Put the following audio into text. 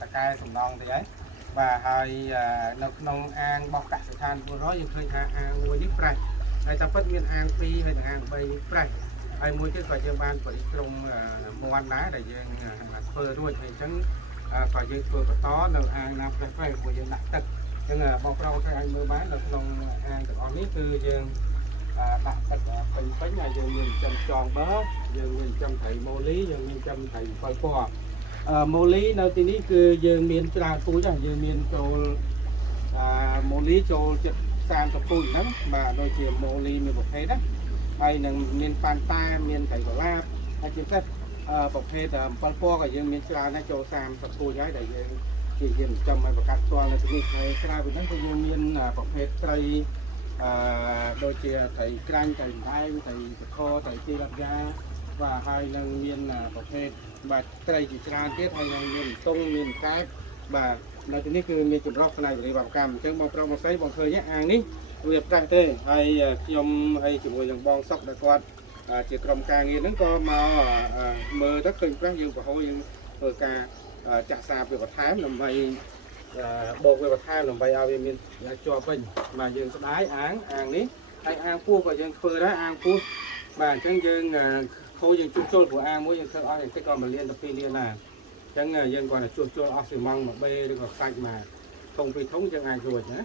ตะกายสำนองទៅហើយបាទហើយនៅក្នុងអាងរបស់កសិដ្ឋានពលរដ្ឋយើងឃើញថាអាងមួយនេះប្រាច់ហើយតែពិតមានអាង2ហើយនិងអាង3ប្រាច់ហើយមួយទៀតក៏យើងបានបរិក្រុមមាន់ដែរដែលយើងធ្វើរួចហើយអញ្ចឹងក៏យើងធ្វើបន្តនៅអាងណាផ្សេងៗព្រោះយើងដាក់ទឹកអញ្ចឹងបងប្រុសគេអាចមើលបាននៅក្នុងអាងទាំងអស់នេះគឺយើងដាក់ទឹកពេញហើយយើងមានចំចងបឺយើងមានចំត្រីម៉ូលីយើងមានចំត្រី7ពណ៌ម៉ូលីនៅទីនេះគឺយើងមានច្រើនពូជយើងមានចូលម៉ូលីចូលចិត្ត30ពូជហ្នឹងបាទដូចជាម៉ូលីមានប្រភេទណាហើយនឹងមានប៉ាន់តែមានត្រីកលាបហើយជាពិសេសប្រភេទ7ពណ៌ក៏យើងមានច្រើនដែរចូល30ពូជហើយដែលយើងចំឲ្យប្រកាសផ្ទាល់នៅទីនេះហើយក្រៅពីហ្នឹងក៏យើងមានប្រភេទត្រីដូចជាត្រីក្រាញ់ត្រីដែងត្រីសខត្រីទីលាប់យ៉ាបាទហើយនឹងមានប្រភេទបាទត្រីជាច្រើនទៀតហើយនឹងមានតុងមានកែបបាទនៅទីនេះគឺមានចម្រុះផ្នែកវិរិយកម្មអញ្ចឹងបងប្រុសបងស្រីបងឃើញអាងនេះវាប្រាស់ទេហើយខ្ញុំហើយជាមួយនឹងបងសុកដែលគាត់ជាក្រុមការងារហ្នឹងក៏មកមើលទៅឃើញប្រាស់យើងប្រហោយើងធ្វើការចាក់សារវាបន្ថែមដើម្បីបោកវាបន្ថែមដើម្បីឲ្យវាមានជាប់វិញបាទយើងស្ដាយអាងនេះហើយអាងពោះក៏យើងធ្វើដែរអាងពោះបាទអញ្ចឹងយើងខូចយើងជួសជុលព្រោះអាងមួយយើងធ្វើអស់តិចក៏1លានទៅ2លានដែរអញ្ចឹងយើងគាត់តែជួសជុលអស់ស៊ីម៉ង់1បេឬក៏ខ្សាច់មកធុង2ធុងយើងអាចរួចណា